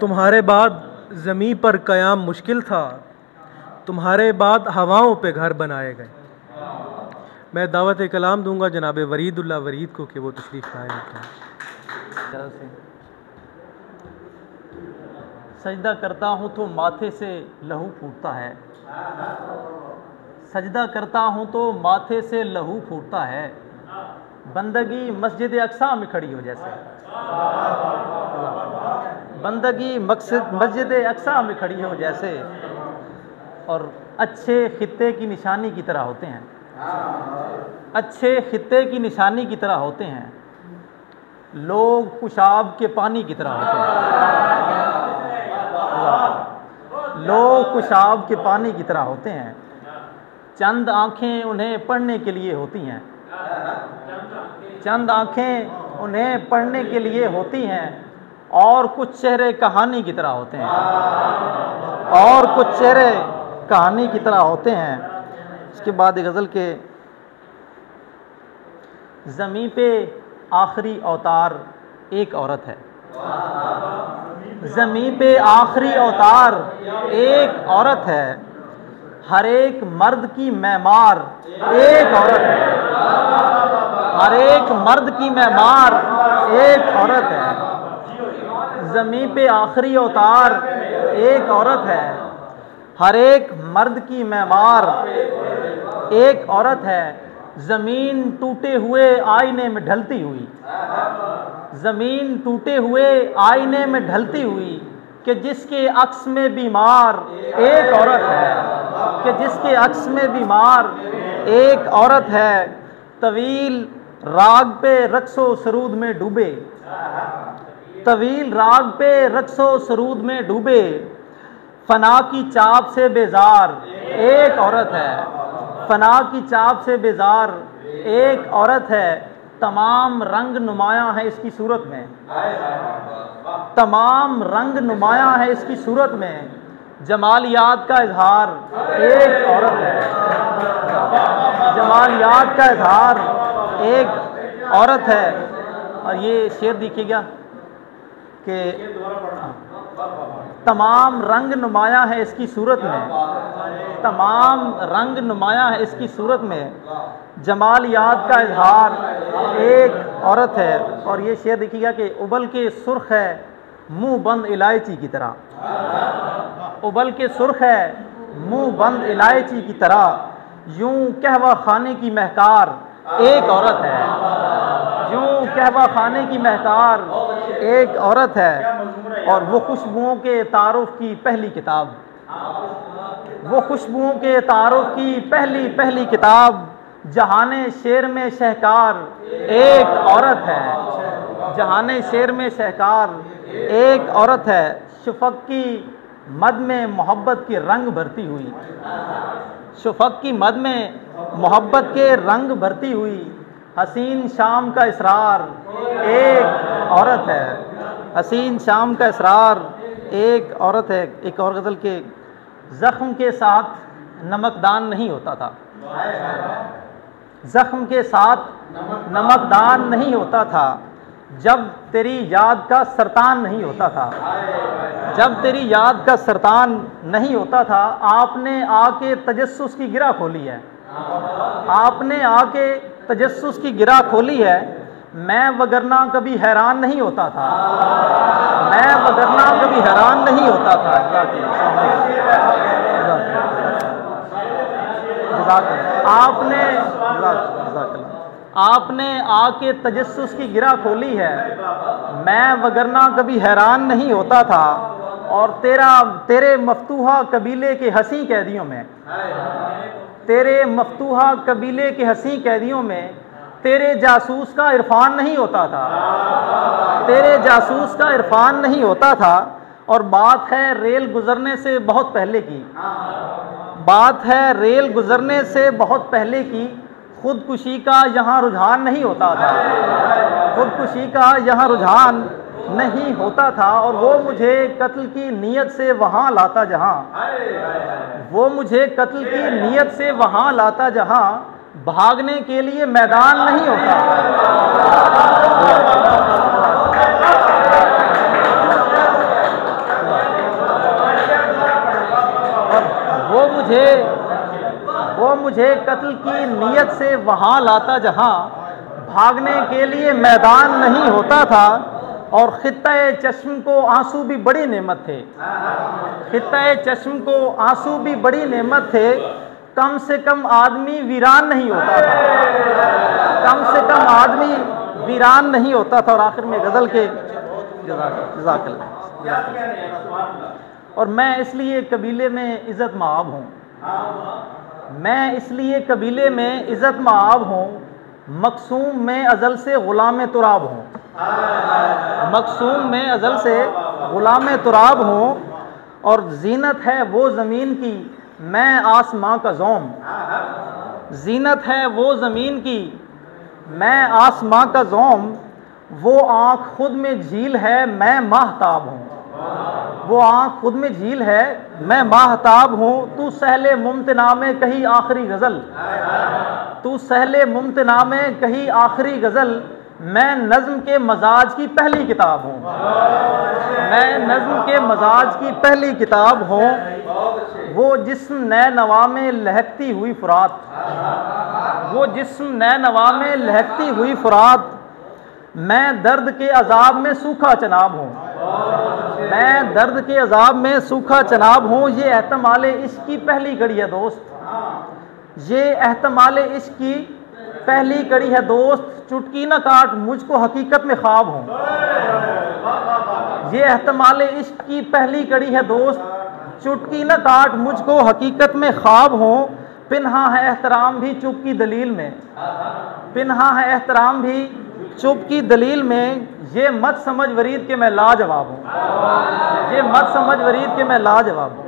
तुम्हारे बाद ज़मीं पर क़याम मुश्किल था, तुम्हारे बाद हवाओं पे घर बनाए गए। मैं दावत कलाम दूंगा जनाब वरीदुल्लाह वरीद को कि वो तशरीफ़ लाए होते हैं। सजदा करता हूँ तो माथे से लहू फूटता है, सजदा करता हूँ तो माथे से लहू फूटता है, बंदगी मस्जिद अक्सा में खड़ी हो जैसे, बंदगी मस्जिद अक्सा में खड़ी हो जैसे, और अच्छे खित्ते की निशानी की तरह होते हैं, अच्छे खित्ते की निशानी की तरह होते हैं, लोग पेशाब के पानी की तरह होते हैं, लोग पेशाब के पानी की तरह होते हैं, चंद आँखें उन्हें पढ़ने के लिए होती हैं, चंद आँखें उन्हें पढ़ने के लिए होती हैं, और कुछ चेहरे कहानी की तरह होते हैं, और कुछ चेहरे कहानी की तरह होते हैं। इसके बाद गज़ल के ज़मीं पे आखिरी अवतार एक औरत है, ज़मीं पे आखिरी अवतार एक औरत है, हर एक मर्द की मैमार एक औरत है, हर एक मर्द की मैमार एक औरत है, ज़मीं पे आखिरी अवतार एक औरत है, हर एक मर्द की मैमार एक औरत है, ज़मीन टूटे हुए आईने में ढलती हुई, ज़मीन टूटे हुए आईने में ढलती हुई, कि जिसके अक्स में बीमार एक औरत है, कि जिसके अक्स में बीमार एक औरत है, तवील राग पे रक्सो सरूद में डूबे, तवील राग पे रक्सो सरूद में डूबे, फना की चाप से बेजार एक औरत है, फना की चाप से बेजार एक औरत है, तमाम रंग नुमाया है इसकी सूरत में, तमाम रंग नुमाया है इसकी सूरत में, जमालियात का इजहार एक औरत है, जमालियात का इजहार एक औरत है। और ये शेर देखिएगा कि तमाम रंग नुमाया है इसकी सूरत में, तमाम रंग नुमाया है इसकी सूरत में, जमालियात का इजहार एक औरत है। और ये शेर देखिएगा कि उबल के सुर्ख है मुंह बंद इलायची की तरह, उबल के सुर्ख है मुंह बंद इलायची की तरह, यूं कहवा खाने की महकार एक औरत है, यूं कहवा खाने की महकार एक औरत है। और वो खुशबुओं के तारुफ की पहली किताब, वो खुशबुओं के तारुफ की पहली किताब, जहाने शेर में शहकार एक औरत है, जहाने शेर में शहकार एक औरत है, शफक की मद में मोहब्बत के रंग भरती हुई, शफक की मद में मोहब्बत के रंग भरती हुई, हसीन शाम का इसरार एक औरत है, हसीन शाम का इसरार एक औरत है। एक और गज़ल के ज़ख्म के साथ नमकदान नहीं होता था, ज़ख्म के साथ नमकदान नहीं होता था, जब तेरी याद का सरतान नहीं होता था, जब तेरी याद का सरतान नहीं होता था, आपने आके तजस्सुस की गिरा खोली है, आपने आके तजस्सुस की गिरा खोली है, मैं वगरना कभी हैरान नहीं होता था, मैं वगरना कभी हैरान नहीं होता था। आपने आके तजस्सुस की गिरा खोली है, मैं वगरना कभी हैरान नहीं होता था, और तेरे मफ्तूहा कबीले के हंसी कैदियों में, तेरे मफ्तूहा कबीले के हंसी कैदियों में, तेरे जासूस का इरफान नहीं होता था, तेरे जासूस का इरफान नहीं होता था। और बात है रेल गुजरने से बहुत पहले की, बात है रेल गुजरने से बहुत पहले की, खुदकुशी का यहाँ रुझान नहीं होता था, खुदकुशी का यहाँ रुझान नहीं होता था। और वो मुझे कत्ल की नीयत से वहाँ लाता जहाँ, वो मुझे कत्ल की नीयत से वहाँ लाता जहाँ, भागने के लिए मैदान नहीं होता। कत्ल की नीयत से वहाँ लाता जहाँ भागने के लिए मैदान नहीं होता था। और खित्ता-ए चश्म को आंसू भी बड़ी नेमत थे, खित्ता-ए चश्म को आंसू भी बड़ी नेमत थे। कम से कम आदमी वीरान नहीं होता था, कम से कम आदमी वीरान नहीं होता था। और आखिर में गज़ल के जज़ाकल्लाह। और मैं इसलिए कबीले में इज़्ज़त माब हूँ, मैं इसलिए कबीले में इज़्ज़त माब हूँ, मकसूम में अज़ल से ग़ुलाम तुराब हूँ, मकसूम में अज़ल से ग़ुलाम तुराब हूँ। और ज़ीनत है वो ज़मीन की मैं आसमां का ज़ौम, ज़ीनत है वो ज़मीन की मैं आसमां का ज़ौम। वो आँख खुद में झील है मैं माहताब हूँ, वो आँख खुद में झील है मैं माहताब हूँ। तू सहले मुमतना में कही आखिरी गज़ल, तू सहले मुमतना में कही आखिरी गज़ल। मैं नज़्म के मजाज की पहली किताब हूँ, मैं नज़्म के मजाज की पहली किताब हूँ। वो जिस्म नए नवा में लहकती हुई फुरात, वो जिस्म नए नवा में लहकती हुई फुरात। मैं दर्द के अजाब में सूखा चनाब हूँ, मैं दर्द के अजाब में सूखा चनाब हूँ। ये एहतमाल इश्क की पहली कड़ी है दोस्त, ये एहतमाल इश्क की पहली कड़ी है दोस्त। चुटकी न काट मुझको हकीकत में ख्वाब हूँ, ये एहतमाल इश्क की पहली कड़ी है दोस्त। चुटकी न काट मुझको हकीकत में ख्वाब हूँ। पिन्हा है एहतराम भी चुप की दलील में, पिन्हा है एहतराम भी चुप की दलील में। ये मत समझ वरीद के मैं लाजवाब हूँ, ये मत समझ वरीद के मैं लाजवाब हूँ।